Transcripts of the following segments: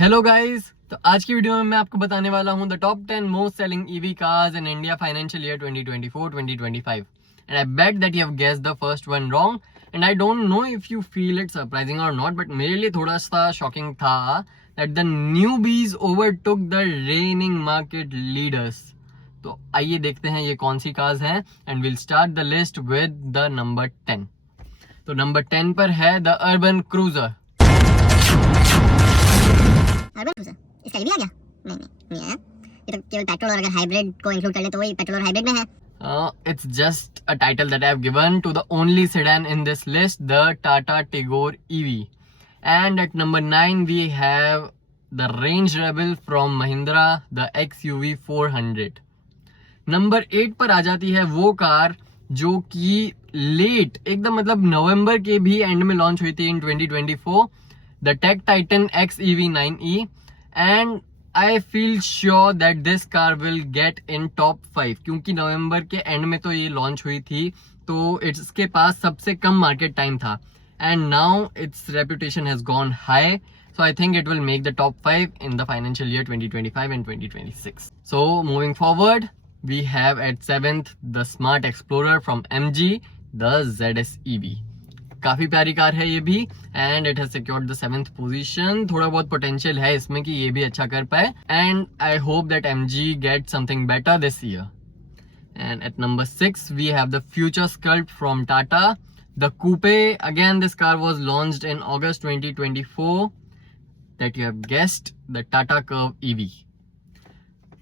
Hello guys, तो आज की वीडियो में मैं आपको बताने वाला हूं the top 10 most selling EV cars in India financial year 2024-2025 and I bet that you have guessed the first one wrong and I don't know if you feel it surprising और नॉट, बट मेरे लिए थोड़ा सा shocking था that the newbies overtook the reigning market leaders. तो आइए देखते हैं ये कौन सी कार्स हैं and will start the list with the number 10। तो नंबर 10 पर है the urban cruiser. Urban cruiser इसका भी आ गया? नहीं आया। ये तो केवल पेट्रोल और अगर हाइब्रिड को इंक्लूड कर ले तो वही पेट्रोल और हाइब्रिड में है। It's just a title that I have given to the only sedan in this list, the Tata Tigor EV. And at number 9 we have the Range Rebel from Mahindra, the XUV 400. नंबर 8 पर आ जाती है वो कार जो कि लेट एकदम मतलब नवंबर के भी एंड में लॉन्च हुई थी इन 2024, the Tech Titan XEV9e, and I feel sure that this car will get in top 5 क्योंकि नवंबर के एंड में तो ये लॉन्च हुई थी, तो इसके पास सबसे कम मार्केट टाइम था and now its reputation has gone high, so I think it will make the top 5 in the financial year 2025 and 2026. So moving forward, we have at 7th the Smart Explorer from MG, the ZS EV. काफी प्यारी कार है ये भी and it has secured the 7th position. थोड़ा बहुत पोटेंशियल है इसमें कि ये भी अच्छा कर पाए and I hope that MG get something better this year. And at number 6 we have the future sculpt from Tata, the coupe. Again this car was launched in August 2024, that you have guessed, the Tata Curvv EV।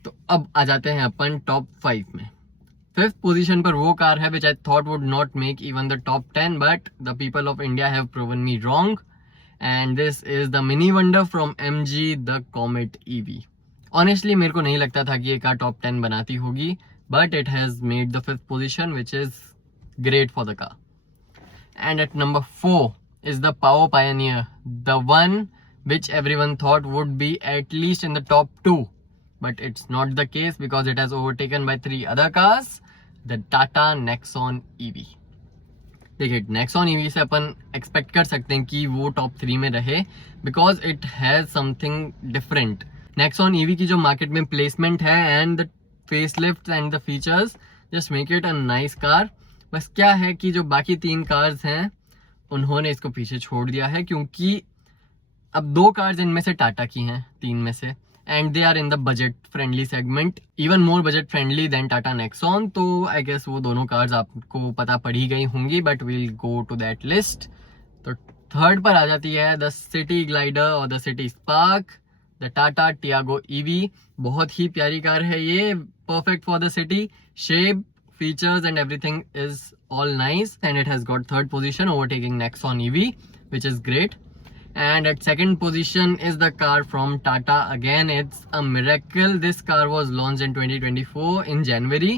तो अब आ जाते हैं अपन टॉप 5 में। 5th position पर वो कार है which I thought would not make even the top 10, but the people of India have proven me wrong, and this is the Mini Wonder from MG, the Comet EV. Honestly मेरे को नहीं लगता था कि ये कार टॉप 10 बनाती होगी, but it has made the 5th position, which is great for the car. And at number 4 is the Power Pioneer, the one which everyone thought would be at least in the top 2, but it's not the case because it has overtaken by 3 other cars, the Tata Nexon EV. देखिए Nexon EV से अपन एक्सपेक्ट कर सकते हैं कि वो टॉप 3 में रहे because it has something different. Nexon EV की जो मार्केट में प्लेसमेंट है and the facelift and the features just make it a nice car. बस क्या है कि जो बाकी 3 कार्स हैं उन्होंने इसको पीछे छोड़ दिया है क्योंकि अब 2 कार्स इनमें से टाटा की हैं 3 में से, and they are in the budget friendly segment, even more budget friendly than Tata Nexon. तो I guess वो दोनों कार्स आपको पता पड़ी गई होंगी, but we'll go to that list. तो 3rd पर आ जाती है the City Glider और the City Spark, the Tata Tiago EV. बहुत ही प्यारी कार है ये, perfect for the city, shape, features and everything is all nice, and it has got 3rd position overtaking Nexon EV, which is great. And at 2nd position is the car from Tata. Again, it's a miracle. This car was launched in 2024 in January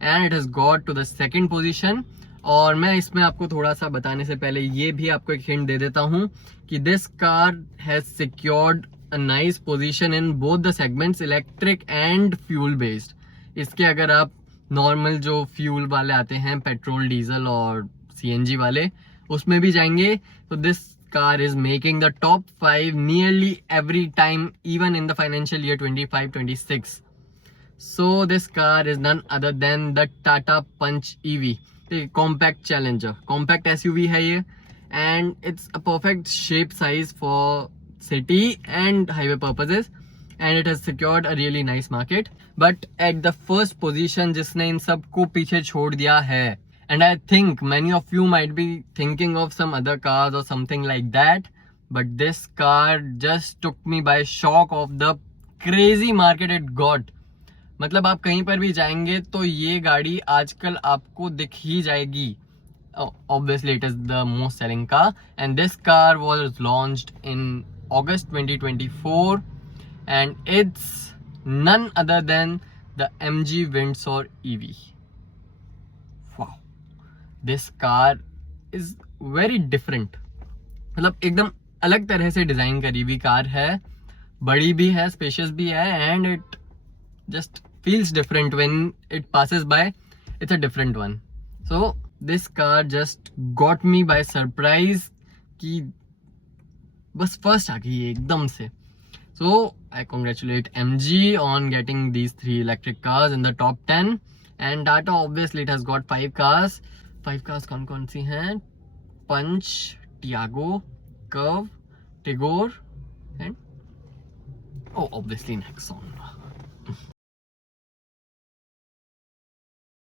and it has got to the 2nd position. और मैं इसमें आपको थोड़ा सा बताने से पहले ये भी आपको एक हिंट दे देता हूँ कि this car has secured a nice position in both the segments, electric and fuel based. इसके अगर आप नॉर्मल जो फ्यूल वाले आते हैं पेट्रोल डीजल और CNG वाले उसमें भी जाएंगे तो this car is making the top 5 nearly every time, even in the financial year 25-26. So this car is none other than the Tata Punch EV, the compact challenger, compact SUV है ये, and it's a perfect shape size for city and highway purposes, and it has secured a really nice market. But at the first position जिसने इन सबको पीछे छोड़ दिया है, and I think many of you might be thinking of some other cars or something like that, but this car just took me by shock of the crazy market it got. मतलब आप कहीं पर भी जाएंगे तो ये गाड़ी आजकल आपको दिख ही जाएगी. Obviously it is the most selling car, and this car was launched in August 2024, and it's none other than the MG Windsor EV. Wow, this car is very different. मतलब एकदम अलग तरह से डिजाइन करी हुई कार है, बड़ी भी है, स्पेशियस भी है, and it just feels different when it passes by. It's a different one. So this car just got me by surprise कि बस फर्स्ट आ गई एकदम से. So I congratulate MG on getting these 3 electric cars in the top 10. And Tata obviously it has got 5 cars. 5 cars कौन सी हैं? Punch, Tiago, Curve, Tigor and obviously Nexon.